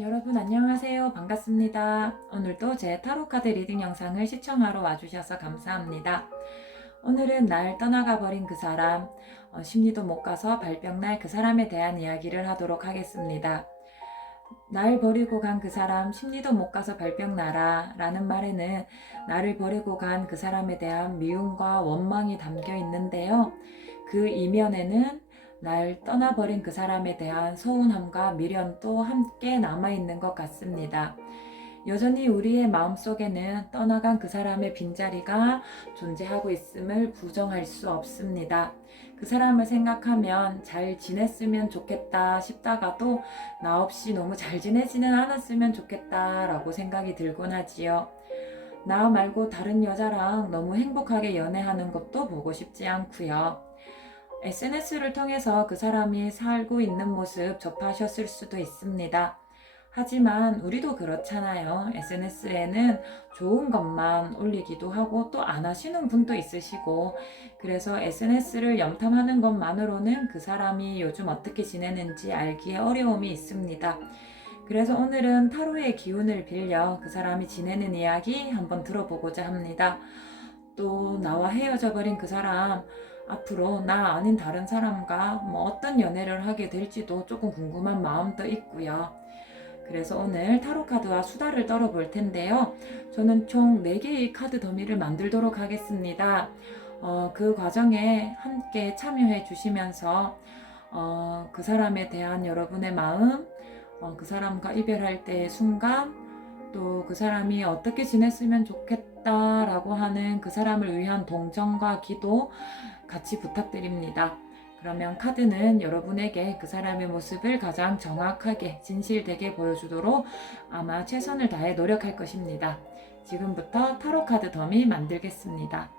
여러분 안녕하세요. 반갑습니다. 오늘도 제 타로카드 리딩 영상을 시청하러 와주셔서 감사합니다. 오늘은 날 떠나가 버린 그 사람, 심리도 못 가서 발병날 그 사람에 대한 이야기를 하도록 하겠습니다. 날 버리고 간 그 사람, 심리도 못 가서 발병나라 라는 말에는 나를 버리고 간 그 사람에 대한 미움과 원망이 담겨 있는데요. 그 이면에는 날 떠나버린 그 사람에 대한 서운함과 미련도 함께 남아있는 것 같습니다. 여전히 우리의 마음속에는 떠나간 그 사람의 빈자리가 존재하고 있음을 부정할 수 없습니다. 그 사람을 생각하면 잘 지냈으면 좋겠다 싶다가도 나 없이 너무 잘 지내지는 않았으면 좋겠다라고 생각이 들곤 하지요. 나 말고 다른 여자랑 너무 행복하게 연애하는 것도 보고 싶지 않고요. SNS를 통해서 그 사람이 살고 있는 모습 접하셨을 수도 있습니다. 하지만 우리도 그렇잖아요. SNS에는 좋은 것만 올리기도 하고 또 안 하시는 분도 있으시고, 그래서 SNS를 염탐하는 것만으로는 그 사람이 요즘 어떻게 지내는지 알기에 어려움이 있습니다. 그래서 오늘은 타로의 기운을 빌려 그 사람이 지내는 이야기 한번 들어보고자 합니다. 또 나와 헤어져 버린 그 사람, 앞으로 나 아닌 다른 사람과 어떤 연애를 하게 될지도 조금 궁금한 마음도 있고요. 그래서 오늘 타로 카드와 수다를 떨어볼 텐데요. 저는 총 4개의 카드 더미를 만들도록 하겠습니다. 그 과정에 함께 참여해 주시면서 그 사람에 대한 여러분의 마음, 그 사람과 이별할 때의 순간, 또 그 사람이 어떻게 지냈으면 좋겠다라고 하는 그 사람을 위한 동정과 기도 같이 부탁드립니다. 그러면 카드는 여러분에게 그 사람의 모습을 가장 정확하게 진실되게 보여주도록 아마 최선을 다해 노력할 것입니다. 지금부터 타로 카드 더미 만들겠습니다.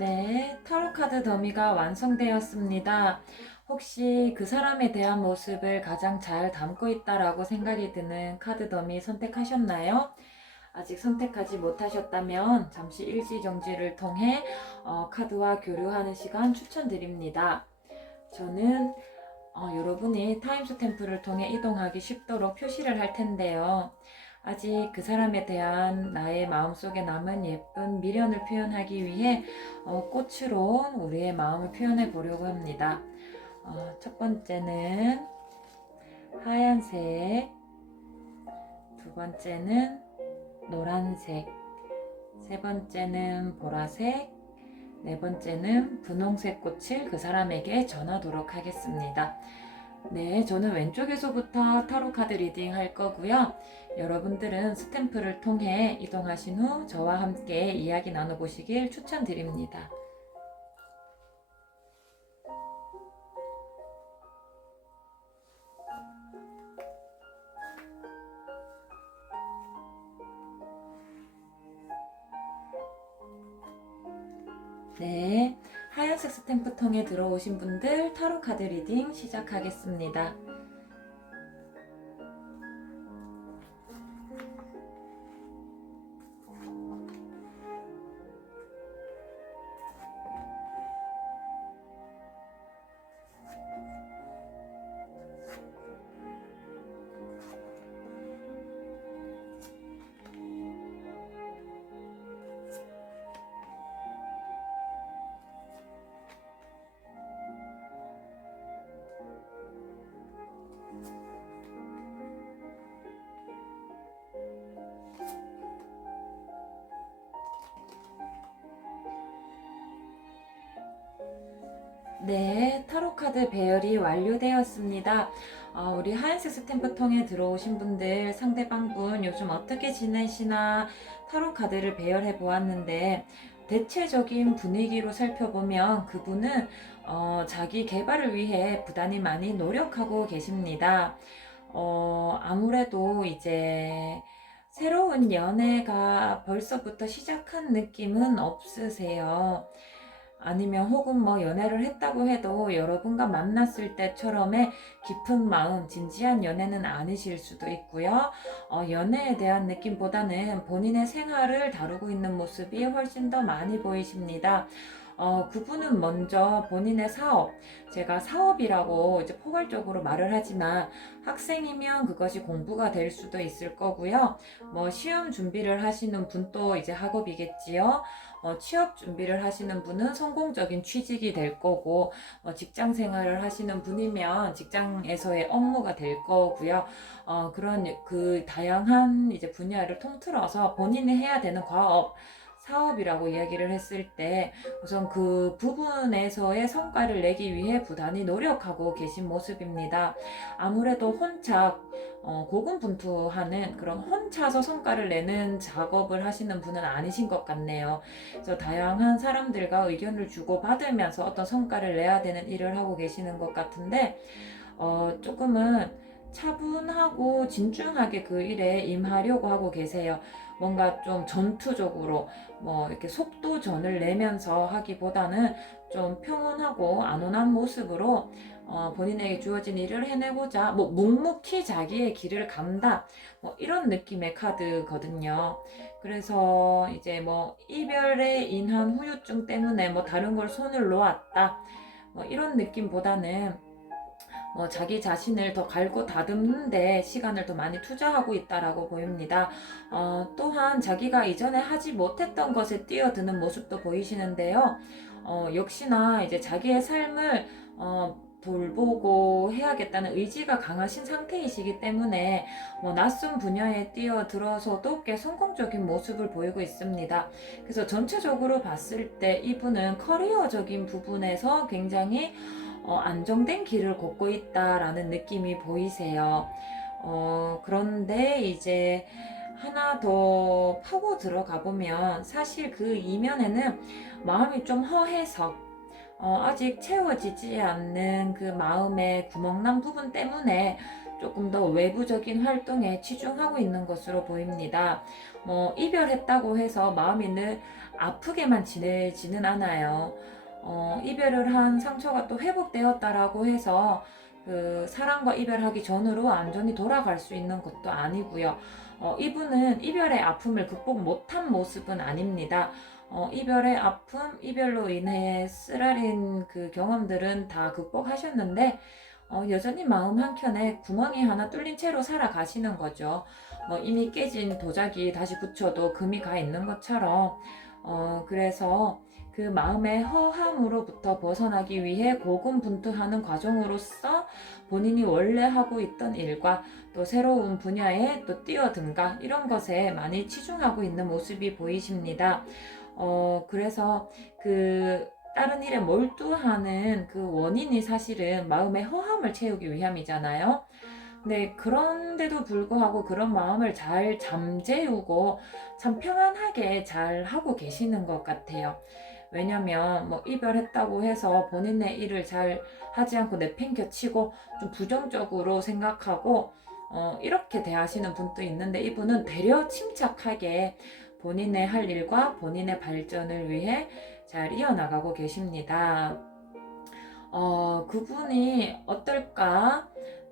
네, 타로 카드 더미가 완성되었습니다. 혹시 그 사람에 대한 모습을 가장 잘 담고 있다라고 생각이 드는 카드 더미 선택하셨나요? 아직 선택하지 못하셨다면 잠시 일지정지를 통해 카드와 교류하는 시간 추천드립니다. 저는 여러분이 타임스탬프를 통해 이동하기 쉽도록 표시를 할 텐데요. 아직 그 사람에 대한 나의 마음속에 남은 예쁜 미련을 표현하기 위해 꽃으로 우리의 마음을 표현해 보려고 합니다. 첫 번째는 하얀색, 두 번째는 노란색, 세 번째는 보라색, 네 번째는 분홍색 꽃을 그 사람에게 전하도록 하겠습니다. 네, 저는 왼쪽에서부터 타로 카드 리딩 할 거고요. 여러분들은 스탬프를 통해 이동하신 후 저와 함께 이야기 나눠보시길 추천드립니다. 네, 하얀색 스탬프 통에 들어오신 분들 타로 카드 리딩 시작하겠습니다. 네, 타로 카드 배열이 완료되었습니다. 우리 하얀색 스탬프 통에 들어오신 분들, 상대방 분 요즘 어떻게 지내시나 타로 카드를 배열해 보았는데, 대체적인 분위기로 살펴보면 그분은 자기 개발을 위해 부단히 많이 노력하고 계십니다. 아무래도 이제 새로운 연애가 벌써부터 시작한 느낌은 없으세요. 아니면 혹은 뭐 연애를 했다고 해도 여러분과 만났을 때처럼의 깊은 마음, 진지한 연애는 아니실 수도 있고요. 연애에 대한 느낌보다는 본인의 생활을 다루고 있는 모습이 훨씬 더 많이 보이십니다. 그분은 먼저 본인의 사업, 제가 사업이라고 이제 포괄적으로 말을 하지만 학생이면 그것이 공부가 될 수도 있을 거고요. 뭐 시험 준비를 하시는 분도 이제 학업이겠지요. 취업 준비를 하시는 분은 성공적인 취직이 될 거고, 직장 생활을 하시는 분이면 직장에서의 업무가 될 거고요. 그런 그 다양한 이제 분야를 통틀어서 본인이 해야 되는 과업, 사업이라고 이야기를 했을 때 우선 그 부분에서의 성과를 내기 위해 부단히 노력하고 계신 모습입니다. 아무래도 혼자 고군분투하는 그런 혼자서 성과를 내는 작업을 하시는 분은 아니신 것 같네요. 그래서 다양한 사람들과 의견을 주고받으면서 어떤 성과를 내야 되는 일을 하고 계시는 것 같은데 조금은 차분하고 진중하게 그 일에 임하려고 하고 계세요. 뭔가 좀 전투적으로 뭐 이렇게 속도전을 내면서 하기보다는 좀 평온하고 안온한 모습으로 본인에게 주어진 일을 해내고자 뭐 묵묵히 자기의 길을 간다 뭐 이런 느낌의 카드거든요. 그래서 이제 뭐 이별에 인한 후유증 때문에 뭐 다른 걸 손을 놓았다 뭐 이런 느낌보다는 자기 자신을 더 갈고 다듬는데 시간을 더 많이 투자하고 있다라고 보입니다. 또한 자기가 이전에 하지 못했던 것에 뛰어드는 모습도 보이시는데요. 역시나 이제 자기의 삶을 돌보고 해야겠다는 의지가 강하신 상태이시기 때문에 낯선 분야에 뛰어들어서도 꽤 성공적인 모습을 보이고 있습니다. 그래서 전체적으로 봤을 때 이분은 커리어적인 부분에서 굉장히 안정된 길을 걷고 있다라는 느낌이 보이세요. 그런데 이제 하나 더 파고 들어가 보면 사실 그 이면에는 마음이 좀 허해서 아직 채워지지 않는 그 마음의 구멍난 부분 때문에 조금 더 외부적인 활동에 치중하고 있는 것으로 보입니다. 이별했다고 해서 마음이 늘 아프게만 지내지는 않아요. 이별을 한 상처가 또 회복되었다라고 해서 그 사랑과 이별하기 전으로 완전히 돌아갈 수 있는 것도 아니고요. 이분은 이별의 아픔을 극복 못한 모습은 아닙니다. 이별의 아픔, 이별로 인해 쓰라린 그 경험들은 다 극복하셨는데 여전히 마음 한켠에 구멍이 하나 뚫린 채로 살아가시는 거죠. 이미 깨진 도자기 다시 붙여도 금이 가 있는 것처럼 그래서 그 마음의 허함으로부터 벗어나기 위해 고군분투하는 과정으로서 본인이 원래 하고 있던 일과 또 새로운 분야에 또 뛰어든가 이런 것에 많이 치중하고 있는 모습이 보이십니다. 그래서 그 다른 일에 몰두하는 그 원인이 사실은 마음의 허함을 채우기 위함이잖아요. 네, 그런데도 불구하고 그런 마음을 잘 잠재우고 참 평안하게 잘 하고 계시는 것 같아요. 왜냐면 이별했다고 해서 본인의 일을 잘 하지 않고 내팽겨치고 좀 부정적으로 생각하고 이렇게 대하시는 분도 있는데 이분은 되려 침착하게 본인의 할 일과 본인의 발전을 위해 잘 이어나가고 계십니다. 그분이 어떨까?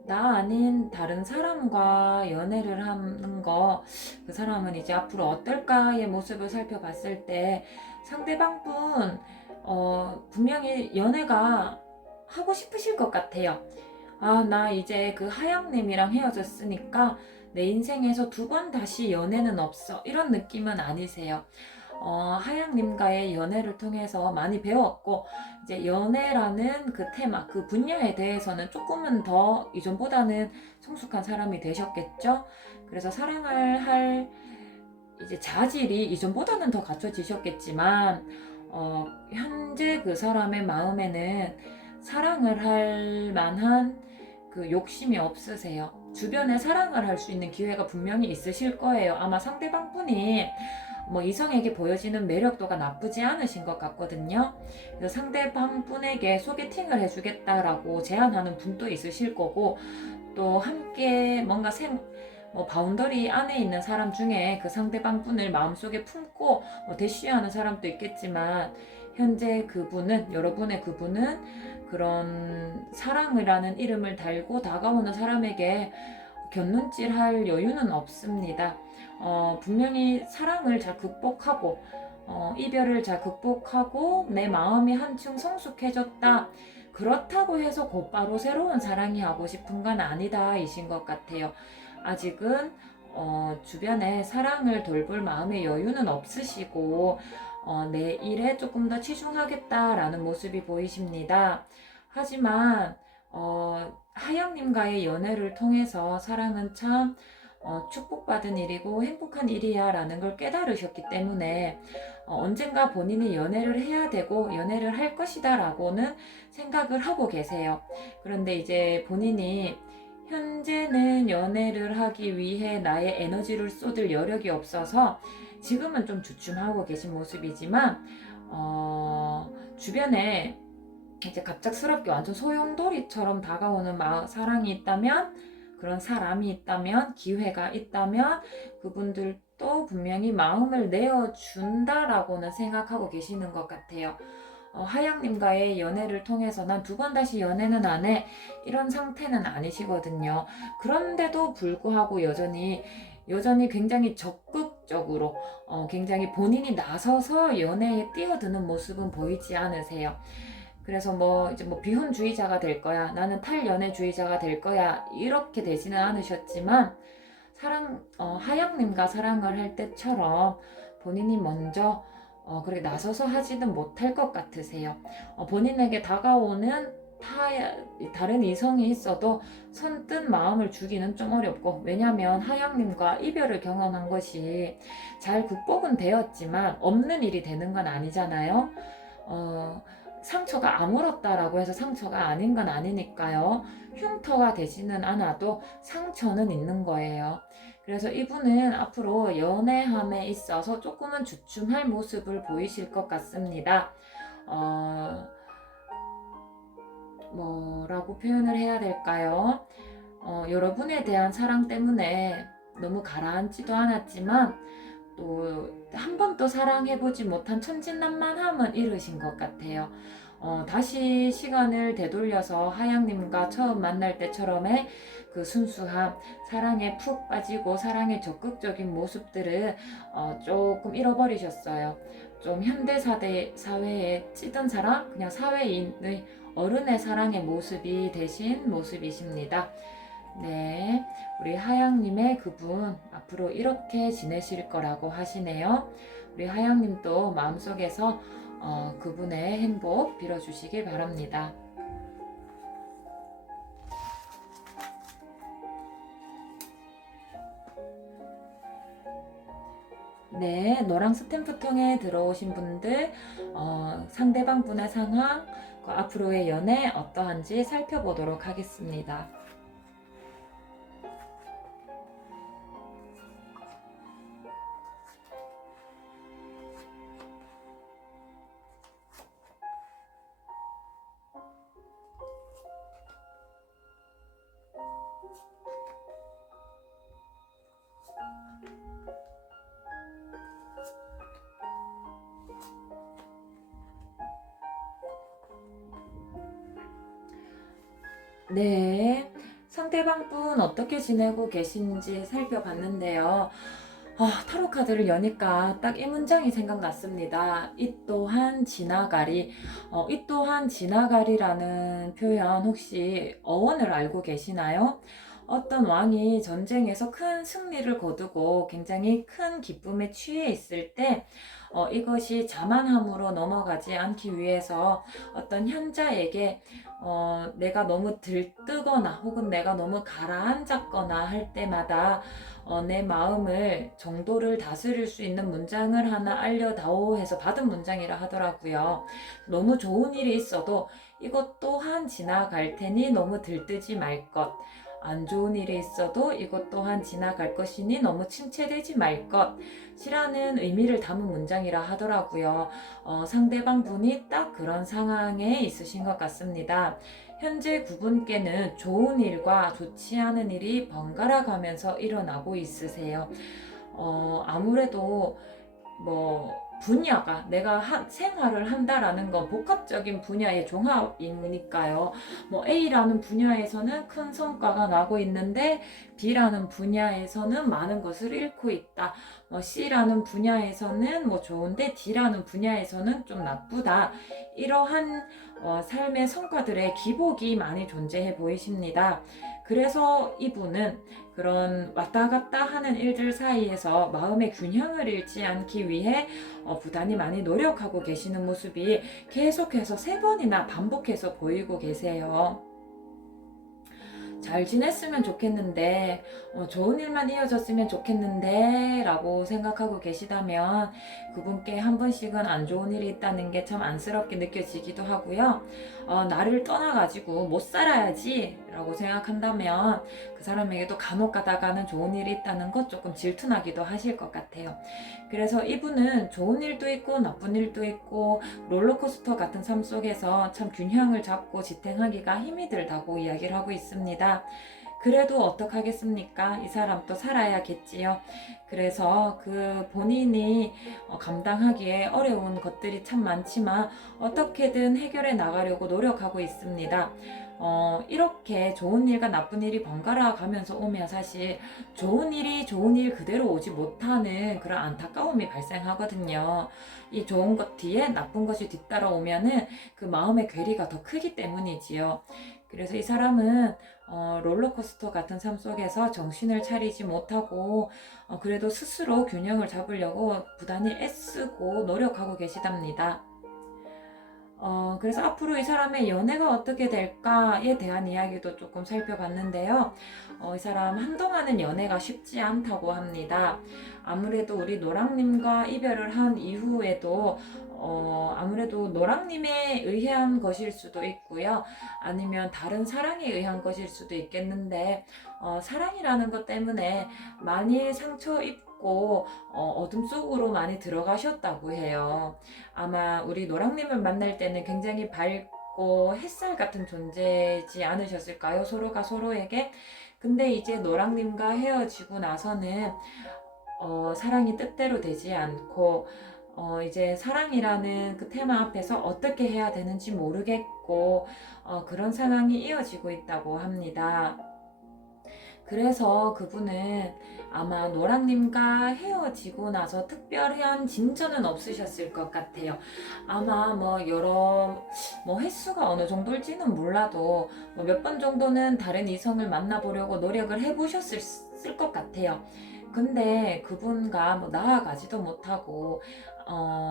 나 아닌 다른 사람과 연애를 하는 거, 그 사람은 이제 앞으로 어떨까의 모습을 살펴봤을 때 상대방 분, 분명히 연애가 하고 싶으실 것 같아요. 나 이제 그 하영님이랑 헤어졌으니까 내 인생에서 두 번 다시 연애는 없어. 이런 느낌은 아니세요. 하양님과의 연애를 통해서 많이 배웠고 이제 연애라는 그 테마, 그 분야에 대해서는 조금은 더 이전보다는 성숙한 사람이 되셨겠죠. 그래서 사랑을 할 이제 자질이 이전보다는 더 갖춰지셨겠지만 현재 그 사람의 마음에는 사랑을 할 만한 그 욕심이 없으세요. 주변에 사랑을 할 수 있는 기회가 분명히 있으실 거예요. 아마 상대방 분이 이성에게 보여지는 매력도가 나쁘지 않으신 것 같거든요. 그래서 상대방 분에게 소개팅을 해주겠다라고 제안하는 분도 있으실 거고, 또 함께 뭔가 바운더리 안에 있는 사람 중에 그 상대방 분을 마음속에 품고 대쉬하는 사람도 있겠지만, 현재 그분은, 여러분의 그분은 그런 사랑이라는 이름을 달고 다가오는 사람에게 곁눈질할 여유는 없습니다. 분명히 사랑을 잘 극복하고 이별을 잘 극복하고 내 마음이 한층 성숙해졌다. 그렇다고 해서 곧바로 새로운 사랑이 하고 싶은 건 아니다 이신 것 같아요. 아직은 주변에 사랑을 돌볼 마음의 여유는 없으시고 내 일에 조금 더 치중하겠다라는 모습이 보이십니다. 하지만 하영님과의 연애를 통해서 사랑은 참 축복받은 일이고 행복한 일이야 라는 걸 깨달으셨기 때문에 언젠가 본인이 연애를 해야 되고 연애를 할 것이다 라고는 생각을 하고 계세요. 그런데 이제 본인이 현재는 연애를 하기 위해 나의 에너지를 쏟을 여력이 없어서 지금은 좀 주춤하고 계신 모습이지만 주변에 이제 갑작스럽게 완전 소용돌이처럼 다가오는 사랑이 있다면, 그런 사람이 있다면, 기회가 있다면 그분들도 분명히 마음을 내어준다라고는 생각하고 계시는 것 같아요. 하양님과의 연애를 통해서 난 두 번 다시 연애는 안 해, 이런 상태는 아니시거든요. 그런데도 불구하고 여전히 굉장히 적극적으로 굉장히 본인이 나서서 연애에 뛰어드는 모습은 보이지 않으세요. 그래서 이제 비혼주의자가 될 거야, 나는 탈연애주의자가 될 거야, 이렇게 되지는 않으셨지만 하양님과 사랑을 할 때처럼 본인이 먼저 그렇게 나서서 하지는 못할 것 같으세요. 본인에게 다가오는 다른 이성이 있어도 선뜻 마음을 주기는 좀 어렵고, 왜냐면 하양님과 이별을 경험한 것이 잘 극복은 되었지만 없는 일이 되는 건 아니잖아요. 상처가 아물었다라고 해서 상처가 아닌 건 아니니까요. 흉터가 되지는 않아도 상처는 있는 거예요. 그래서 이분은 앞으로 연애함에 있어서 조금은 주춤할 모습을 보이실 것 같습니다. 뭐라고 표현을 해야 될까요? 여러분에 대한 사랑 때문에 너무 가라앉지도 않았지만 또 한 번도 사랑해보지 못한 천진난만함은 잃으신 것 같아요. 다시 시간을 되돌려서 하양님과 처음 만날 때처럼의 그 순수함, 사랑에 푹 빠지고 사랑의 적극적인 모습들을 조금 잃어버리셨어요. 좀 사회에 찌든 사랑, 그냥 사회인의 어른의 사랑의 모습이 되신 모습이십니다. 네, 우리 하양님의 그분 앞으로 이렇게 지내실 거라고 하시네요. 우리 하양님도 마음속에서 그분의 행복 빌어주시길 바랍니다. 네, 노랑 스탬프통에 들어오신 분들 상대방 분의 상황, 그 앞으로의 연애 어떠한지 살펴보도록 하겠습니다. 네, 상대방 분 어떻게 지내고 계신지 살펴봤는데요. 타로 카드를 여니까 딱 이 문장이 생각났습니다. 이 또한 지나가리. 이 또한 지나가리라는 표현 혹시 어원을 알고 계시나요? 어떤 왕이 전쟁에서 큰 승리를 거두고 굉장히 큰 기쁨에 취해 있을 때 이것이 자만함으로 넘어가지 않기 위해서 어떤 현자에게 내가 너무 들뜨거나 혹은 내가 너무 가라앉았거나 할 때마다 내 마음을 정도를 다스릴 수 있는 문장을 하나 알려다오 해서 받은 문장이라 하더라고요. 너무 좋은 일이 있어도 이것 또한 지나갈 테니 너무 들뜨지 말 것. 안 좋은 일이 있어도 이것 또한 지나갈 것이니 너무 침체되지 말 것이라는 의미를 담은 문장이라 하더라고요. 상대방 분이 딱 그런 상황에 있으신 것 같습니다. 현재 그분께는 좋은 일과 좋지 않은 일이 번갈아 가면서 일어나고 있으세요. 아무래도 분야가 내가 생활을 한다라는 건 복합적인 분야의 종합이니까요. A라는 분야에서는 큰 성과가 나고 있는데 B라는 분야에서는 많은 것을 잃고 있다. C라는 분야에서는 좋은데 D라는 분야에서는 좀 나쁘다. 이러한 삶의 성과들의 기복이 많이 존재해 보이십니다. 그래서 이분은 그런 왔다 갔다 하는 일들 사이에서 마음의 균형을 잃지 않기 위해 부단히 많이 노력하고 계시는 모습이 계속해서 3번이나 반복해서 보이고 계세요. 잘 지냈으면 좋겠는데, 좋은 일만 이어졌으면 좋겠는데, 라고 생각하고 계시다면, 그분께 한 번씩은 안 좋은 일이 있다는 게 참 안쓰럽게 느껴지기도 하고요. 나를 떠나가지고 못 살아야지, 라고 생각한다면, 그 사람에게도 간혹 가다가는 좋은 일이 있다는 것 조금 질투나기도 하실 것 같아요. 그래서 이분은 좋은 일도 있고, 나쁜 일도 있고, 롤러코스터 같은 삶 속에서 참 균형을 잡고 지탱하기가 힘이 들다고 이야기를 하고 있습니다. 그래도 어떡하겠습니까? 이 사람 또 살아야겠지요. 그래서 그 본인이 감당하기에 어려운 것들이 참 많지만 어떻게든 해결해 나가려고 노력하고 있습니다. 이렇게 좋은 일과 나쁜 일이 번갈아 가면서 오면 사실 좋은 일이 좋은 일 그대로 오지 못하는 그런 안타까움이 발생하거든요. 이 좋은 것 뒤에 나쁜 것이 뒤따라오면은 그 마음의 괴리가 더 크기 때문이지요. 그래서 이 사람은 롤러코스터 같은 삶 속에서 정신을 차리지 못하고 그래도 스스로 균형을 잡으려고 부단히 애쓰고 노력하고 계시답니다. 그래서 앞으로 이 사람의 연애가 어떻게 될까에 대한 이야기도 조금 살펴봤는데요. 이 사람 한동안은 연애가 쉽지 않다고 합니다. 아무래도 우리 노랑님과 이별을 한 이후에도 아무래도 노랑님에 의한 것일 수도 있고요. 아니면 다른 사랑에 의한 것일 수도 있겠는데 사랑이라는 것 때문에 많이 상처 입고 어둠 속으로 많이 들어가셨다고 해요. 아마 우리 노랑님을 만날 때는 굉장히 밝고 있고 햇살 같은 존재지 않으셨을까요? 서로가 서로에게. 근데 이제 노랑님과 헤어지고 나서는 사랑이 뜻대로 되지 않고 이제 사랑이라는 그 테마 앞에서 어떻게 해야 되는지 모르겠고 그런 상황이 이어지고 있다고 합니다. 그래서 그분은 아마 노랑님과 헤어지고 나서 특별한 진전은 없으셨을 것 같아요. 아마 뭐 여러 횟수가 어느 정도일지는 몰라도 몇 번 정도는 다른 이성을 만나보려고 노력을 해보셨을 것 같아요. 근데 그분과 나아가지도 못하고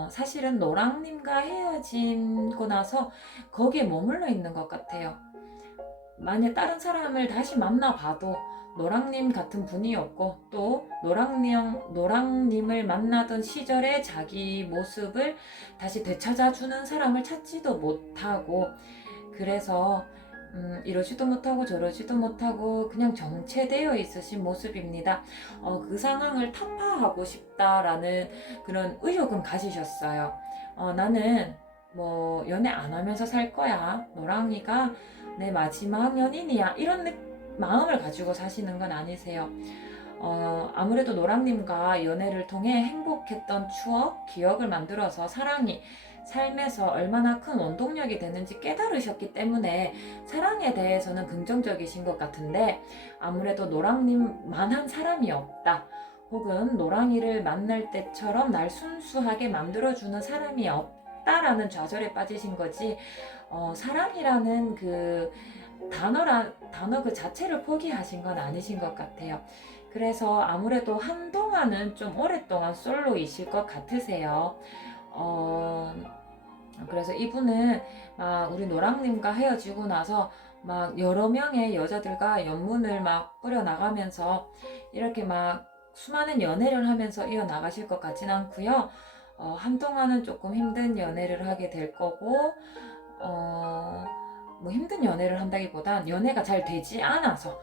사실은 노랑님과 헤어지고 나서 거기에 머물러 있는 것 같아요. 만약 다른 사람을 다시 만나봐도 노랑님 같은 분이 없고 또 노랑님을 만나던 시절의 자기 모습을 다시 되찾아주는 사람을 찾지도 못하고 그래서 이러지도 못하고 저러지도 못하고 그냥 정체되어 있으신 모습입니다. 그 상황을 타파하고 싶다라는 그런 의욕은 가지셨어요. 나는 뭐 연애 안 하면서 살 거야. 노랑이가 내 마지막 연인이야. 이런 마음을 가지고 사시는 건 아니세요. 아무래도 노랑님과 연애를 통해 행복했던 추억, 기억을 만들어서 사랑이 삶에서 얼마나 큰 원동력이 되는지 깨달으셨기 때문에 사랑에 대해서는 긍정적이신 것 같은데 아무래도 노랑님만한 사람이 없다. 혹은 노랑이를 만날 때처럼 날 순수하게 만들어주는 사람이 없다라는 좌절에 빠지신 거지 사랑이라는 그 단어 그 자체를 포기하신 건 아니신 것 같아요. 그래서 아무래도 한동안은 좀 오랫동안 솔로이실 것 같으세요. 그래서 이분은 막 우리 노랑님과 헤어지고 나서 막 여러 명의 여자들과 연문을 막 뿌려나가면서 이렇게 막 수많은 연애를 하면서 이어나가실 것 같진 않고요. 한동안은 조금 힘든 연애를 하게 될 거고, 뭐 힘든 연애를 한다기보단 연애가 잘 되지 않아서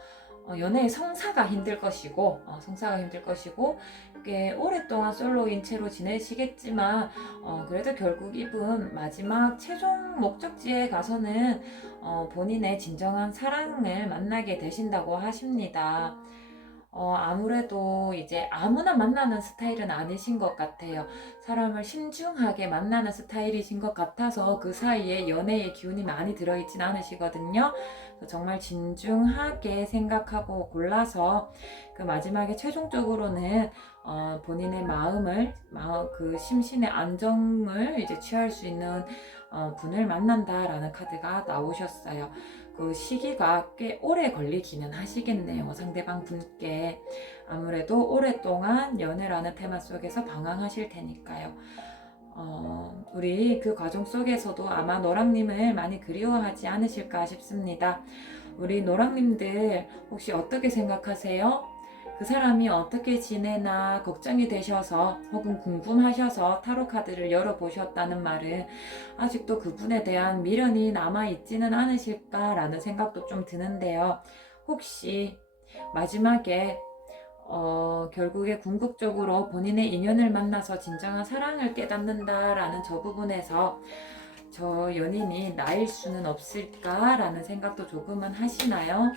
연애의 성사가 힘들 것이고 꽤 오랫동안 솔로인 채로 지내시겠지만 그래도 결국 이분 마지막 최종 목적지에 가서는 본인의 진정한 사랑을 만나게 되신다고 하십니다. 아무래도 이제 아무나 만나는 스타일은 아니신 것 같아요. 사람을 신중하게 만나는 스타일이신 것 같아서 그 사이에 연애의 기운이 많이 들어있진 않으시거든요. 정말 진중하게 생각하고 골라서 그 마지막에 최종적으로는 본인의 그 심신의 안정을 이제 취할 수 있는 분을 만난다라는 카드가 나오셨어요. 그 시기가 꽤 오래 걸리기는 하시겠네요. 상대방 분께. 아무래도 오랫동안 연애라는 테마 속에서 방황하실 테니까요. 우리 그 과정 속에서도 아마 노랑님을 많이 그리워하지 않으실까 싶습니다. 우리 노랑님들 혹시 어떻게 생각하세요? 그 사람이 어떻게 지내나 걱정이 되셔서 혹은 궁금하셔서 타로 카드를 열어보셨다는 말은 아직도 그분에 대한 미련이 남아있지는 않으실까라는 생각도 좀 드는데요. 혹시 마지막에 결국에 궁극적으로 본인의 인연을 만나서 진정한 사랑을 깨닫는다라는 저 부분에서 저 연인이 나일 수는 없을까라는 생각도 조금은 하시나요?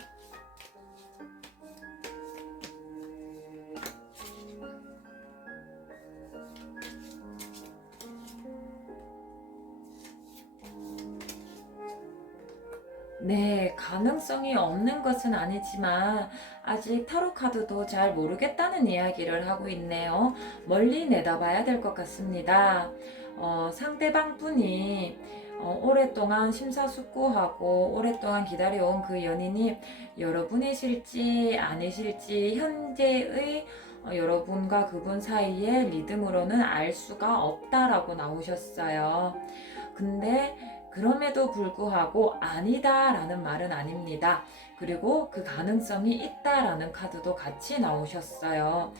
네, 가능성이 없는 것은 아니지만 아직 타로 카드도 잘 모르겠다는 이야기를 하고 있네요. 멀리 내다봐야 될 것 같습니다. 상대방 분이 오랫동안 심사숙고하고 오랫동안 기다려온 그 연인이 여러분이실지 아니실지 현재의 여러분과 그분 사이의 리듬으로는 알 수가 없다라고 나오셨어요. 근데 그럼에도 불구하고 아니다라는 말은 아닙니다. 그리고 그 가능성이 있다라는 카드도 같이 나오셨어요.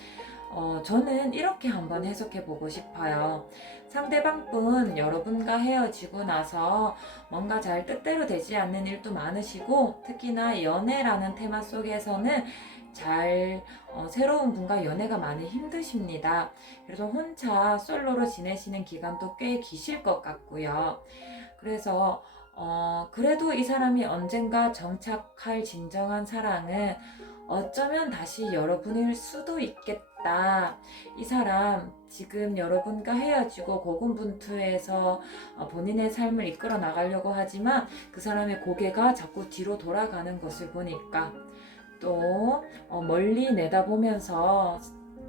저는 이렇게 한번 해석해 보고 싶어요. 상대방 분 여러분과 헤어지고 나서 뭔가 잘 뜻대로 되지 않는 일도 많으시고 특히나 연애라는 테마 속에서는 새로운 분과 연애가 많이 힘드십니다. 그래서 혼자 솔로로 지내시는 기간도 꽤 기실 것 같고요. 그래서 그래도 이 사람이 언젠가 정착할 진정한 사랑은 어쩌면 다시 여러분일 수도 있겠다. 이 사람 지금 여러분과 헤어지고 고군분투해서 본인의 삶을 이끌어 나가려고 하지만 그 사람의 고개가 자꾸 뒤로 돌아가는 것을 보니까 또 멀리 내다보면서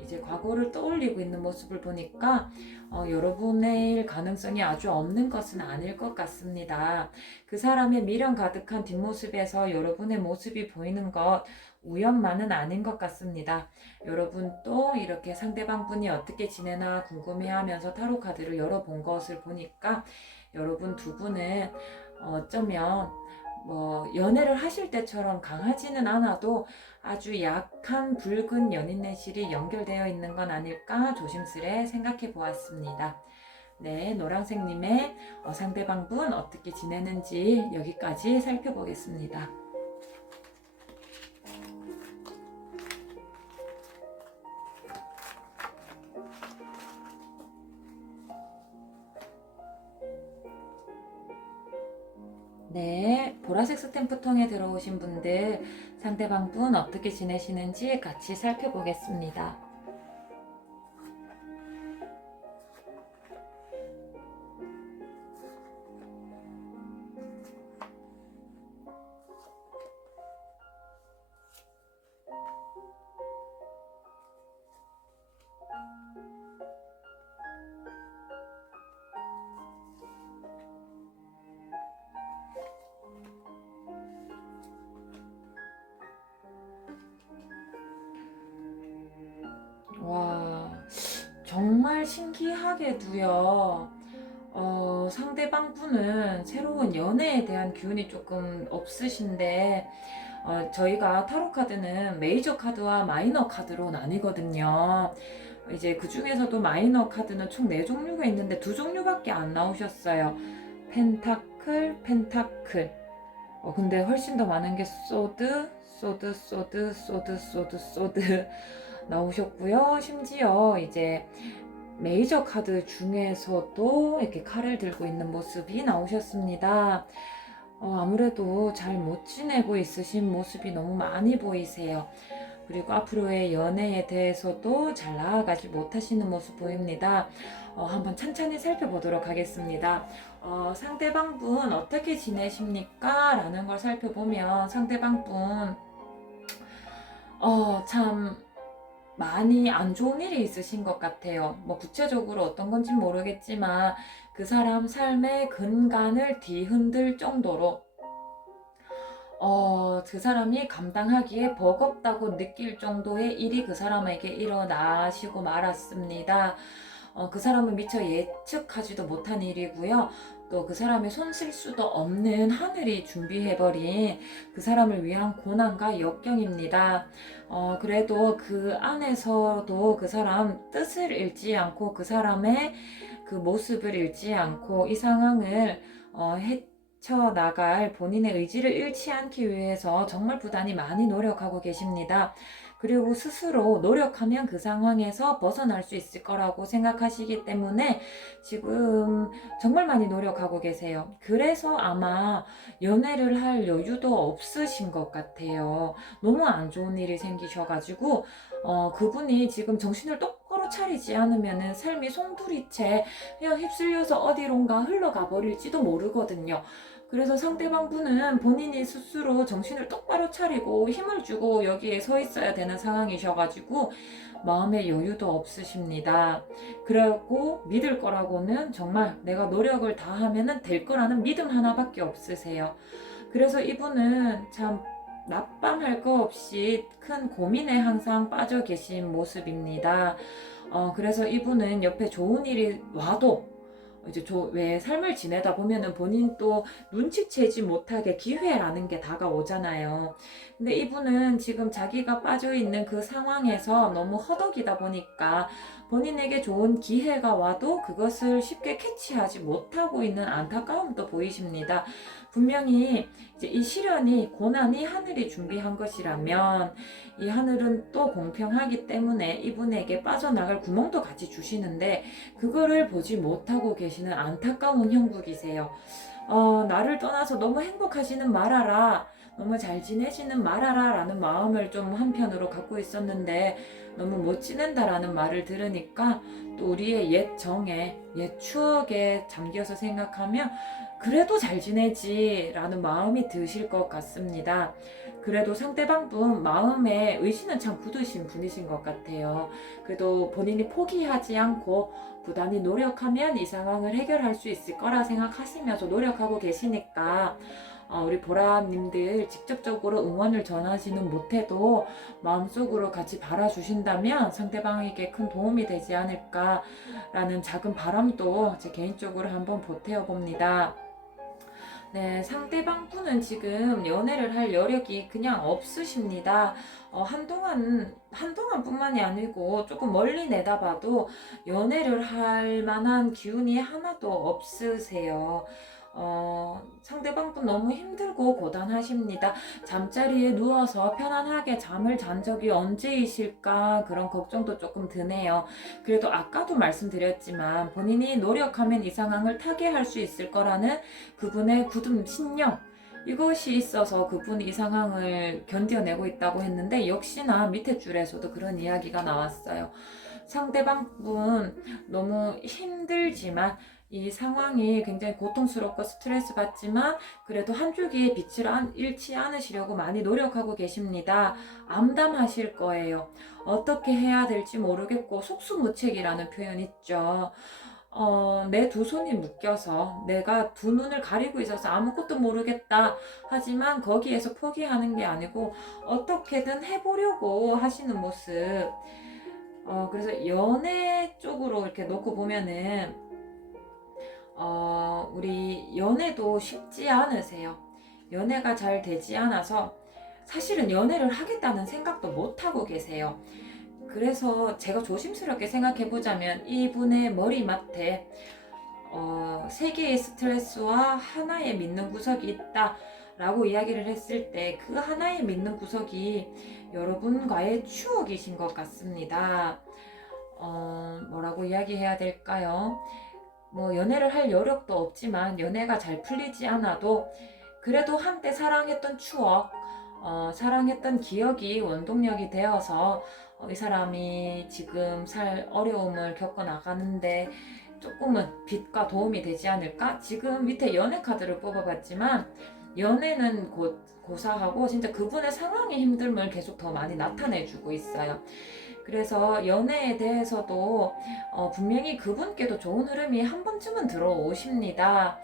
이제 과거를 떠올리고 있는 모습을 보니까 여러분의 가능성이 아주 없는 것은 아닐 것 같습니다. 그 사람의 미련 가득한 뒷모습에서 여러분의 모습이 보이는 것 우연만은 아닌 것 같습니다. 여러분도 이렇게 상대방 분이 어떻게 지내나 궁금해하면서 타로 카드를 열어본 것을 보니까 여러분 두 분은 어쩌면 연애를 하실 때처럼 강하지는 않아도 아주 약한 붉은 연인 내실이 연결되어 있는 건 아닐까 조심스레 생각해 보았습니다. 네, 노랑색님의 상대방분 어떻게 지내는지 여기까지 살펴보겠습니다. 네, 보라색 스탬프 통에 들어오신 분들 상대방 분 어떻게 지내시는지 같이 살펴보겠습니다. 와, 정말 신기하게도요. 상대방 분은 새로운 연애에 대한 기운이 조금 없으신데, 저희가 타로 카드는 메이저 카드와 마이너 카드로 나뉘거든요. 이제 그 중에서도 마이너 카드는 총 4종류가 있는데 2종류밖에 안 나오셨어요. 펜타클, 펜타클. 근데 훨씬 더 많은 게 소드, 소드, 소드, 소드, 소드, 소드 나오셨고요. 심지어 이제 메이저 카드 중에서도 이렇게 칼을 들고 있는 모습이 나오셨습니다. 아무래도 잘 못 지내고 있으신 모습이 너무 많이 보이세요. 그리고 앞으로의 연애에 대해서도 잘 나아가지 못하시는 모습 보입니다. 한번 찬찬히 살펴보도록 하겠습니다. 상대방 분 어떻게 지내십니까? 라는 걸 살펴보면 상대방 분, 참, 많이 안 좋은 일이 있으신 것 같아요. 구체적으로 어떤 건지 모르겠지만 그 사람 삶의 근간을 뒤흔들 정도로 그 사람이 감당하기에 버겁다고 느낄 정도의 일이 그 사람에게 일어나시고 말았습니다. 그 사람은 미처 예측하지도 못한 일이고요. 또 그 사람의 손쓸 수도 없는 하늘이 준비해버린 그 사람을 위한 고난과 역경입니다. 그래도 그 안에서도 그 사람 뜻을 잃지 않고 그 사람의 그 모습을 잃지 않고 이 상황을 헤쳐나갈 본인의 의지를 잃지 않기 위해서 정말 부단히 많이 노력하고 계십니다. 그리고 스스로 노력하면 그 상황에서 벗어날 수 있을 거라고 생각하시기 때문에 지금 정말 많이 노력하고 계세요. 그래서 아마 연애를 할 여유도 없으신 것 같아요. 너무 안 좋은 일이 생기셔가지고 그분이 지금 정신을 똑바로 차리지 않으면 삶이 송두리째 그냥 휩쓸려서 어디론가 흘러가 버릴지도 모르거든요. 그래서 상대방 분은 본인이 스스로 정신을 똑바로 차리고 힘을 주고 여기에 서 있어야 되는 상황이셔가지고 마음의 여유도 없으십니다. 그리고 믿을 거라고는 정말 내가 노력을 다하면 될 거라는 믿음 하나밖에 없으세요. 그래서 이분은 참 낮밤할 거 없이 큰 고민에 항상 빠져 계신 모습입니다. 그래서 이분은 옆에 좋은 일이 와도 이제 왜 삶을 지내다 보면은 본인 또 눈치채지 못하게 기회라는 게 다가오잖아요. 근데 이분은 지금 자기가 빠져 있는 그 상황에서 너무 허덕이다 보니까 본인에게 좋은 기회가 와도 그것을 쉽게 캐치하지 못하고 있는 안타까움도 보이십니다. 분명히 이제 이 시련이 고난이 하늘이 준비한 것이라면 이 하늘은 또 공평하기 때문에 이분에게 빠져나갈 구멍도 같이 주시는데 그거를 보지 못하고 계시는 안타까운 형국이세요. 나를 떠나서 너무 행복하시는 말아라, 너무 잘 지내시는 말아라 라는 마음을 좀 한편으로 갖고 있었는데, 너무 못 지낸다라는 말을 들으니까 또 우리의 옛 정에, 옛 추억에 잠겨서 생각하면 그래도 잘 지내지 라는 마음이 드실 것 같습니다. 그래도 상대방분 마음에 의지는 참 굳으신 분이신 것 같아요. 그래도 본인이 포기하지 않고 부단히 노력하면 이 상황을 해결할 수 있을 거라 생각하시면서 노력하고 계시니까, 우리 보라님들 직접적으로 응원을 전하지는 못해도 마음속으로 같이 바라주신다면 상대방에게 큰 도움이 되지 않을까라는 작은 바람도 제 개인적으로 한번 보태어 봅니다. 네, 상대방 분은 지금 연애를 할 여력이 그냥 없으십니다. 한동안뿐만이 아니고 조금 멀리 내다봐도 연애를 할 만한 기운이 하나도 없으세요. 상대방 분 너무 힘들고 고단하십니다. 잠자리에 누워서 편안하게 잠을 잔 적이 언제이실까 그런 걱정도 조금 드네요. 그래도 아까도 말씀드렸지만 본인이 노력하면 이 상황을 타개할 수 있을 거라는 그분의 굳은 신념, 이것이 있어서 그분이 이 상황을 견뎌내고 있다고 했는데, 역시나 밑에 줄에서도 그런 이야기가 나왔어요. 상대방 분 너무 힘들지만, 이 상황이 굉장히 고통스럽고 스트레스 받지만 그래도 한 줄기의 빛을 잃지 않으시려고 많이 노력하고 계십니다. 암담하실 거예요. 어떻게 해야 될지 모르겠고 속수무책이라는 표현 있죠. 내 두 손이 묶여서 내가 두 눈을 가리고 있어서 아무것도 모르겠다 하지만 거기에서 포기하는 게 아니고 어떻게든 해보려고 하시는 모습. 그래서 연애 쪽으로 이렇게 놓고 보면은 우리 연애도 쉽지 않으세요. 연애가 잘 되지 않아서 사실은 연애를 하겠다는 생각도 못 하고 계세요. 그래서 제가 조심스럽게 생각해 보자면 이분의 머리맡에 세 개의 스트레스와 하나의 믿는 구석이 있다 라고 이야기를 했을 때, 그 하나의 믿는 구석이 여러분과의 추억이신 것 같습니다. 뭐라고 이야기해야 될까요? 뭐 연애를 할 여력도 없지만 연애가 잘 풀리지 않아도 그래도 한때 사랑했던 추억, 사랑했던 기억이 원동력이 되어서 이 사람이 지금 살 어려움을 겪어 나가는데 조금은 빛과 도움이 되지 않을까? 지금 밑에 연애 카드를 뽑아봤지만 연애는 곧 고사하고 진짜 그분의 상황의 힘듦을 계속 더 많이 나타내주고 있어요. 그래서 연애에 대해서도 분명히 그분께도 좋은 흐름이 한 번쯤은 들어오십니다.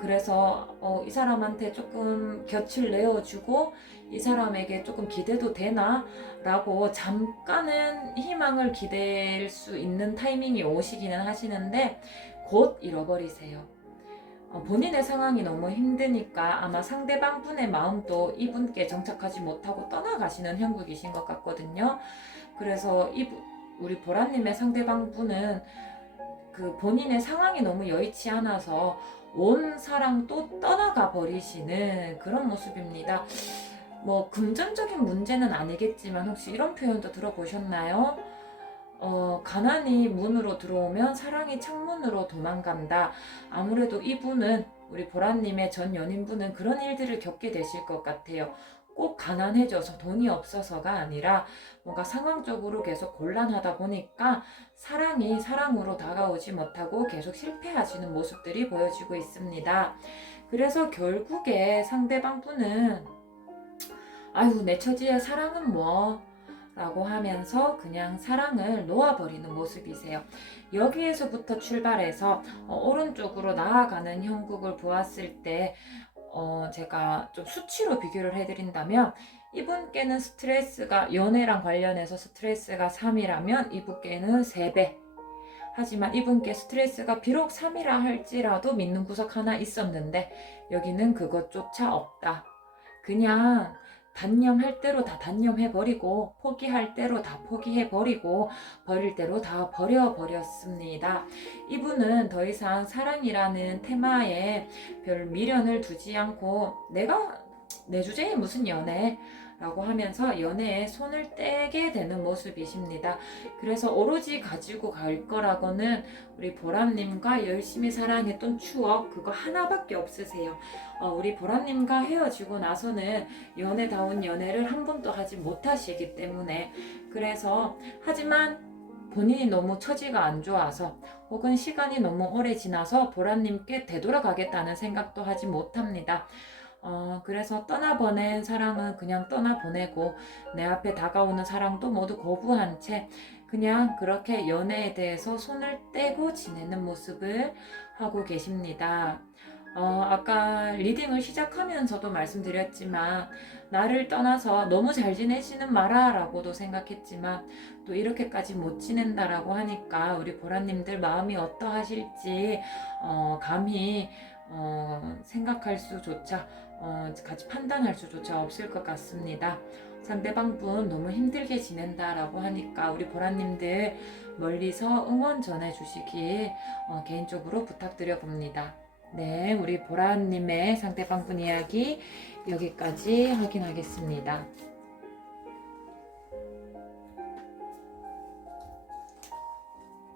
그래서 이 사람한테 조금 곁을 내어주고 이 사람에게 조금 기대도 되나? 라고 잠깐은 희망을 기댈 수 있는 타이밍이 오시기는 하시는데 곧 잃어버리세요. 본인의 상황이 너무 힘드니까 아마 상대방 분의 마음도 이분께 정착하지 못하고 떠나가시는 형국이신 것 같거든요. 그래서 우리 보라님의 상대방 분은 그 본인의 상황이 너무 여의치 않아서 온 사랑도 떠나가 버리시는 그런 모습입니다. 뭐 금전적인 문제는 아니겠지만 혹시 이런 표현도 들어보셨나요? 가난이 문으로 들어오면 사랑이 창문으로 도망간다. 아무래도 이분은, 우리 보라님의 전 연인분은 그런 일들을 겪게 되실 것 같아요. 꼭 가난해져서 돈이 없어서가 아니라 뭔가 상황적으로 계속 곤란하다 보니까 사랑이 사랑으로 다가오지 못하고 계속 실패하시는 모습들이 보여지고 있습니다. 그래서 결국에 상대방 분은 아유, 내 처지의 사랑은 뭐? 라고 하면서 그냥 사랑을 놓아버리는 모습이세요. 여기에서부터 출발해서 오른쪽으로 나아가는 형국을 보았을 때 제가 좀 수치로 비교를 해드린다면 이분께는 스트레스가, 연애랑 관련해서 스트레스가 3이라면 이분께는 3배. 하지만 이분께 스트레스가 비록 3이라 할지라도 믿는 구석 하나 있었는데 여기는 그것조차 없다. 그냥 단념할 대로 다 단념해버리고 포기할 대로 다 포기해버리고 버릴 대로 다 버려버렸습니다. 이분은 더 이상 사랑이라는 테마에 별 미련을 두지 않고 내가 내 주제에 무슨 연애? 라고 하면서 연애에 손을 떼게 되는 모습이십니다. 그래서 오로지 가지고 갈 거라고는 우리 보람님과 열심히 사랑했던 추억 그거 하나밖에 없으세요. 우리 보람님과 헤어지고 나서는 연애다운 연애를 한 번도 하지 못하시기 때문에, 그래서 하지만 본인이 너무 처지가 안 좋아서 혹은 시간이 너무 오래 지나서 보람님께 되돌아가겠다는 생각도 하지 못합니다. 그래서 떠나보낸 사랑은 그냥 떠나보내고 내 앞에 다가오는 사랑도 모두 거부한 채 그냥 그렇게 연애에 대해서 손을 떼고 지내는 모습을 하고 계십니다. 아까 리딩을 시작하면서도 말씀드렸지만 나를 떠나서 너무 잘 지내지는 마라 라고도 생각했지만 또 이렇게까지 못 지낸다라고 하니까 우리 보라님들 마음이 어떠하실지 감히 생각할 수조차 같이 판단할 수조차 없을 것 같습니다. 상대방 분 너무 힘들게 지낸다라고 하니까 우리 보라님들 멀리서 응원 전해주시길 개인적으로 부탁드려 봅니다. 네, 우리 보라님의 상대방 분 이야기 여기까지 확인하겠습니다.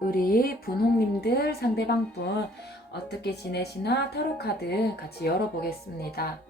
우리 분홍님들 상대방 분 어떻게 지내시나 타로 카드 같이 열어보겠습니다.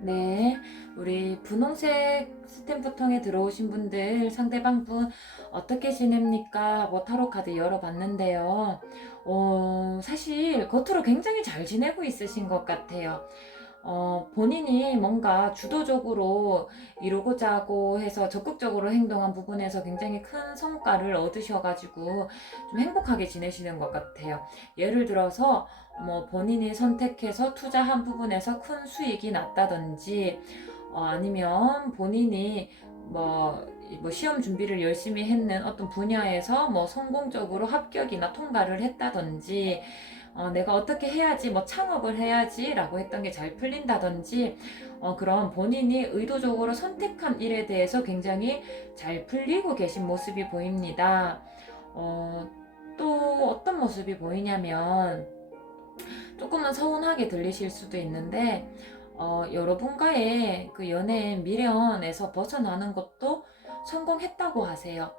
네, 우리 분홍색 스탬프통에 들어오신 분들 상대방 분 어떻게 지냅니까? 뭐 타로 카드 열어봤는데요. 사실 겉으로 굉장히 잘 지내고 있으신 것 같아요. 본인이 뭔가 주도적으로 이루고자 하고 해서 적극적으로 행동한 부분에서 굉장히 큰 성과를 얻으셔가지고 좀 행복하게 지내시는 것 같아요. 예를 들어서 뭐 본인이 선택해서 투자한 부분에서 큰 수익이 났다든지, 아니면 본인이 뭐 시험 준비를 열심히 했는 어떤 분야에서 뭐 성공적으로 합격이나 통과를 했다든지, 내가 어떻게 해야지, 뭐 창업을 해야지 라고 했던 게 잘 풀린다든지, 그런 본인이 의도적으로 선택한 일에 대해서 굉장히 잘 풀리고 계신 모습이 보입니다. 또 어떤 모습이 보이냐면, 조금은 서운하게 들리실 수도 있는데, 여러분과의 그 연애의 미련에서 벗어나는 것도 성공했다고 하세요.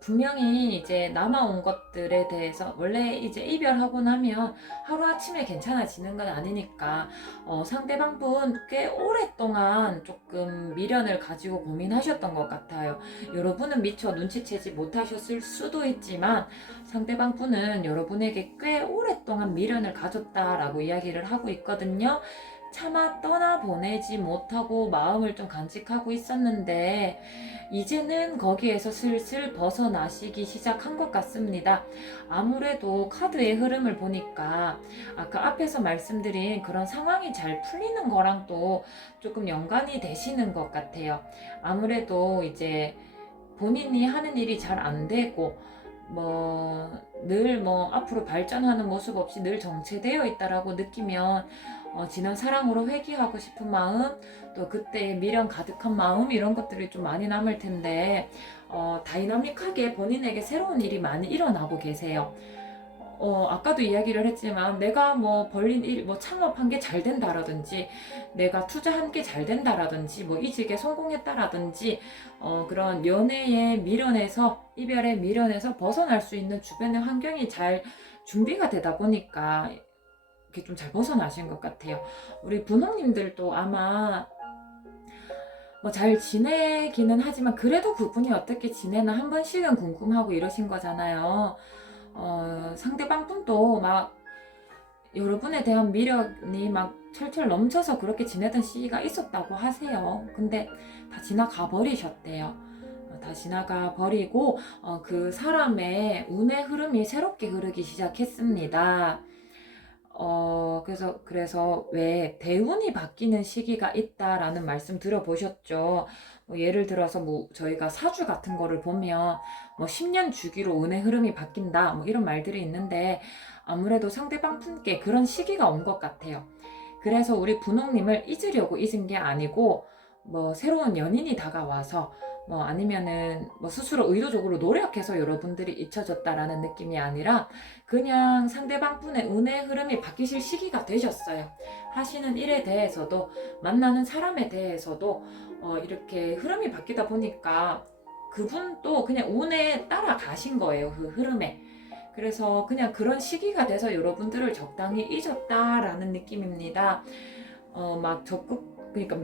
분명히 이제 남아온 것들에 대해서, 원래 이제 이별하고 나면 하루아침에 괜찮아지는 건 아니니까, 상대방 분 꽤 오랫동안 조금 미련을 가지고 고민하셨던 것 같아요. 여러분은 미처 눈치채지 못하셨을 수도 있지만 상대방 분은 여러분에게 꽤 오랫동안 미련을 가졌다라고 이야기를 하고 있거든요. 차마 떠나보내지 못하고 마음을 좀 간직하고 있었는데 이제는 거기에서 슬슬 벗어나시기 시작한 것 같습니다. 아무래도 카드의 흐름을 보니까 아까 앞에서 말씀드린 그런 상황이 잘 풀리는 거랑 또 조금 연관이 되시는 것 같아요. 아무래도 이제 본인이 하는 일이 잘 안 되고 늘 앞으로 발전하는 모습 없이 늘 정체되어 있다라고 느끼면 지난 사랑으로 회귀하고 싶은 마음, 또 그때의 미련 가득한 마음, 이런 것들이 좀 많이 남을 텐데, 다이나믹하게 본인에게 새로운 일이 많이 일어나고 계세요. 아까도 이야기를 했지만 내가 벌린 일, 창업한 게 잘 된다라든지, 내가 투자한 게 잘 된다라든지, 이직에 성공했다라든지, 그런 연애의 미련에서, 이별의 미련에서 벗어날 수 있는 주변의 환경이 잘 준비가 되다 보니까 이렇게 좀 잘 벗어나신 것 같아요. 우리 분홍님들도 아마 잘 지내기는 하지만 그래도 그분이 어떻게 지내나 한 번씩은 궁금하고 이러신 거잖아요. 상대방 분도 막 여러분에 대한 미련이 막 철철 넘쳐서 그렇게 지내던 시기가 있었다고 하세요. 근데 다 지나가 버리셨대요. 다 지나가 버리고 그 사람의 운의 흐름이 새롭게 흐르기 시작했습니다. 그래서 왜 대운이 바뀌는 시기가 있다라는 말씀 들어보셨죠? 뭐 예를 들어서 뭐 저희가 사주 같은 거를 보면 뭐 10년 주기로 운의 흐름이 바뀐다 뭐 이런 말들이 있는데 아무래도 상대방 분께 그런 시기가 온 것 같아요. 그래서 우리 분홍님을 잊으려고 잊은 게 아니고 뭐 새로운 연인이 다가와서 뭐 아니면은 뭐 스스로 의도적으로 노력해서 여러분들이 잊혀졌다라는 느낌이 아니라 그냥 상대방 분의 운의 흐름이 바뀌실 시기가 되셨어요. 하시는 일에 대해서도 만나는 사람에 대해서도 이렇게 흐름이 바뀌다 보니까 그분도 그냥 운에 따라가신 거예요. 그 흐름에. 그래서 그냥 그런 시기가 돼서 여러분들을 적당히 잊었다라는 느낌입니다. 막 적극, 그러니까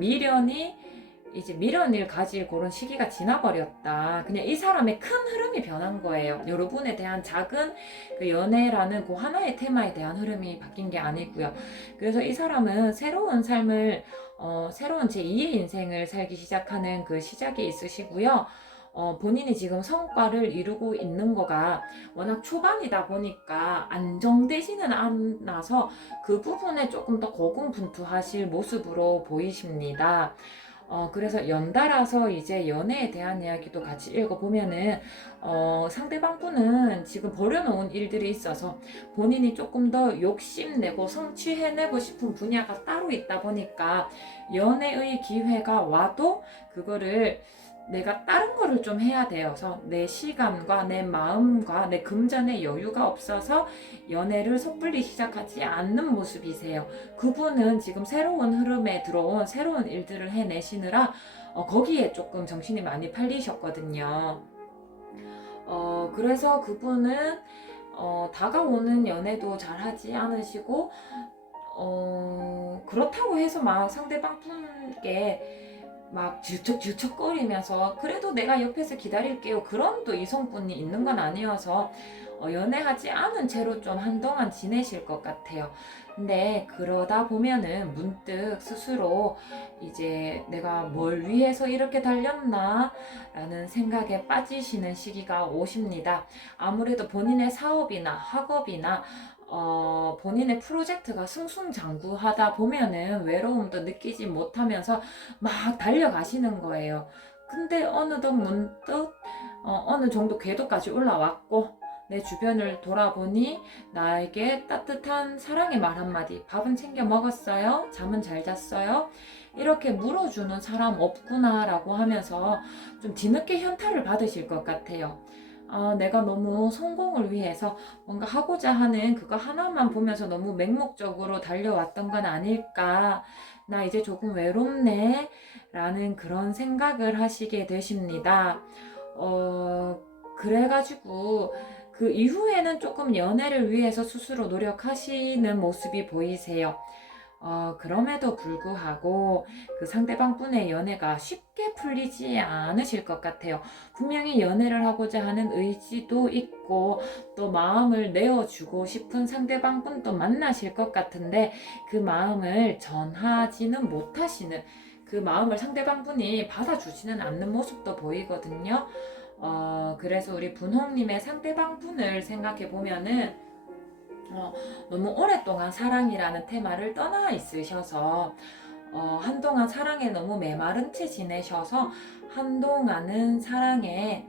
이제 미련을 가질 그런 시기가 지나버렸다. 그냥 이 사람의 큰 흐름이 변한 거예요. 여러분에 대한 작은 그 연애라는 그 하나의 테마에 대한 흐름이 바뀐 게 아니고요. 그래서 이 사람은 새로운 삶을, 새로운 제2의 인생을 살기 시작하는 그 시작이 있으시고요. 본인이 지금 성과를 이루고 있는 거가 워낙 초반이다 보니까 안정되지는 않아서 그 부분에 조금 더 고군분투하실 모습으로 보이십니다. 그래서 연달아서 이제 연애에 대한 이야기도 같이 읽어보면은, 상대방 분은 지금 버려놓은 일들이 있어서 본인이 조금 더 욕심내고 성취해내고 싶은 분야가 따로 있다 보니까 연애의 기회가 와도 그거를 내가 다른 거를 좀 해야 되어서 내 시간과 내 마음과 내 금전의 여유가 없어서 연애를 섣불리 시작하지 않는 모습이세요. 그분은 지금 새로운 흐름에 들어온 새로운 일들을 해내시느라 거기에 조금 정신이 많이 팔리셨거든요. 그래서 그분은 다가오는 연애도 잘 하지 않으시고 그렇다고 해서 막 상대방 분께 막 질척질척거리면서 그래도 내가 옆에서 기다릴게요. 그런 또 이성분이 있는 건 아니어서 연애하지 않은 채로 좀 한동안 지내실 것 같아요. 근데 그러다 보면은 문득 스스로 이제 내가 뭘 위해서 이렇게 달렸나 라는 생각에 빠지시는 시기가 오십니다. 아무래도 본인의 사업이나 학업이나 본인의 프로젝트가 승승장구하다 보면은 외로움도 느끼지 못하면서 막 달려가시는 거예요. 근데 어느덧 문득 어느 정도 궤도까지 올라왔고 내 주변을 돌아보니 나에게 따뜻한 사랑의 말 한마디, 밥은 챙겨 먹었어요? 잠은 잘 잤어요? 이렇게 물어주는 사람 없구나라고 하면서 좀 뒤늦게 현타를 받으실 것 같아요. 내가 너무 성공을 위해서 뭔가 하고자 하는 그거 하나만 보면서 너무 맹목적으로 달려왔던 건 아닐까. 나 이제 조금 외롭네. 라는 그런 생각을 하시게 되십니다. 그래가지고 그 이후에는 조금 연애를 위해서 스스로 노력하시는 모습이 보이세요. 그럼에도 불구하고 그 상대방 분의 연애가 쉽게 풀리지 않으실 것 같아요. 분명히 연애를 하고자 하는 의지도 있고 또 마음을 내어주고 싶은 상대방 분도 만나실 것 같은데 그 마음을 전하지는 못하시는 그 마음을 상대방 분이 받아주지는 않는 모습도 보이거든요. 그래서 우리 분홍님의 상대방 분을 생각해 보면은 너무 오랫동안 사랑이라는 테마를 떠나 있으셔서 한동안 사랑에 너무 메마른 채 지내셔서 한동안은 사랑에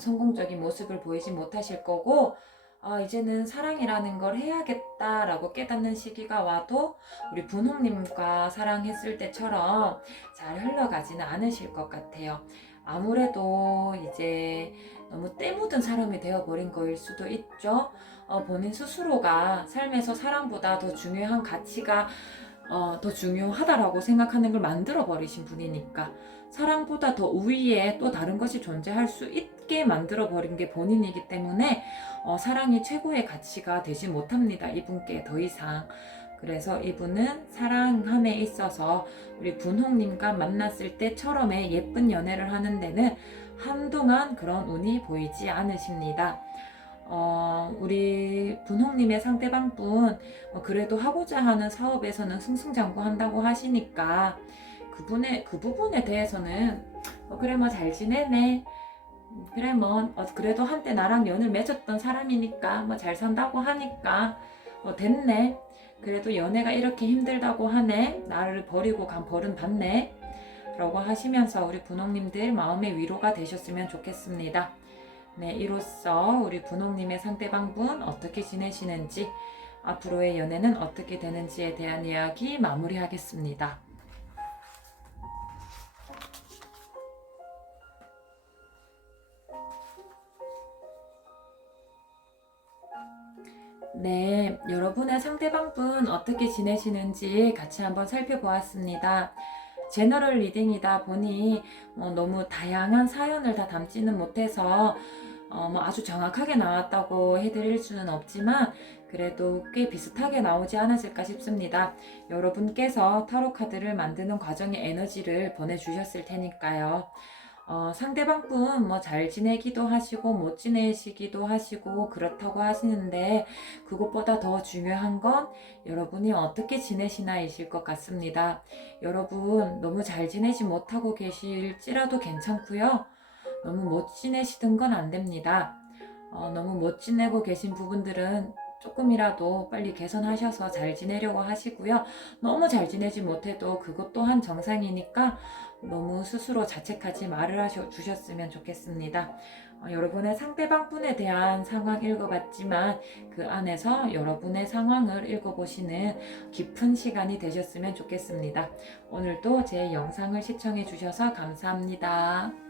성공적인 모습을 보이지 못하실 거고 이제는 사랑이라는 걸 해야겠다라고 깨닫는 시기가 와도 우리 분홍님과 사랑했을 때처럼 잘 흘러가지는 않으실 것 같아요. 아무래도 이제 너무 때묻은 사람이 되어버린 거일 수도 있죠. 본인 스스로가 삶에서 사랑보다 더 중요한 가치가 더 중요하다라고 생각하는 걸 만들어 버리신 분이니까 사랑보다 더 우위에 또 다른 것이 존재할 수 있게 만들어 버린 게 본인이기 때문에 사랑이 최고의 가치가 되지 못합니다. 이분께 더 이상. 그래서 이분은 사랑함에 있어서 우리 분홍님과 만났을 때처럼의 예쁜 연애를 하는 데는 한동안 그런 운이 보이지 않으십니다. 우리 분홍님의 상대방분 그래도 하고자 하는 사업에서는 승승장구한다고 하시니까 그 부분에 대해서는 그래 뭐 잘 지내네, 그래 뭐 그래도 한때 나랑 연을 맺었던 사람이니까 뭐 잘 산다고 하니까 됐네, 그래도 연애가 이렇게 힘들다고 하네, 나를 버리고 간 벌은 받네 라고 하시면서 우리 분홍님들 마음의 위로가 되셨으면 좋겠습니다. 네, 이로써 우리 분홍님의 상대방분 어떻게 지내시는지, 앞으로의 연애는 어떻게 되는지에 대한 이야기 마무리하겠습니다. 네, 여러분의 상대방분 어떻게 지내시는지 같이 한번 살펴보았습니다. 제너럴 리딩이다 보니 너무 다양한 사연을 다 담지는 못해서 뭐 아주 정확하게 나왔다고 해드릴 수는 없지만 그래도 꽤 비슷하게 나오지 않았을까 싶습니다. 여러분께서 타로 카드를 만드는 과정의 에너지를 보내주셨을 테니까요. 상대방분 뭐 잘 지내기도 하시고 못 지내시기도 하시고 그렇다고 하시는데 그것보다 더 중요한 건 여러분이 어떻게 지내시나이실 것 같습니다. 여러분 너무 잘 지내지 못하고 계실지라도 괜찮고요. 너무 못 지내시던 건 안 됩니다. 너무 못 지내고 계신 부분들은 조금이라도 빨리 개선하셔서 잘 지내려고 하시고요. 너무 잘 지내지 못해도 그것 또한 정상이니까 너무 스스로 자책하지 말을 주셨으면 좋겠습니다. 여러분의 상대방 분에 대한 상황 읽어봤지만 그 안에서 여러분의 상황을 읽어보시는 깊은 시간이 되셨으면 좋겠습니다. 오늘도 제 영상을 시청해 주셔서 감사합니다.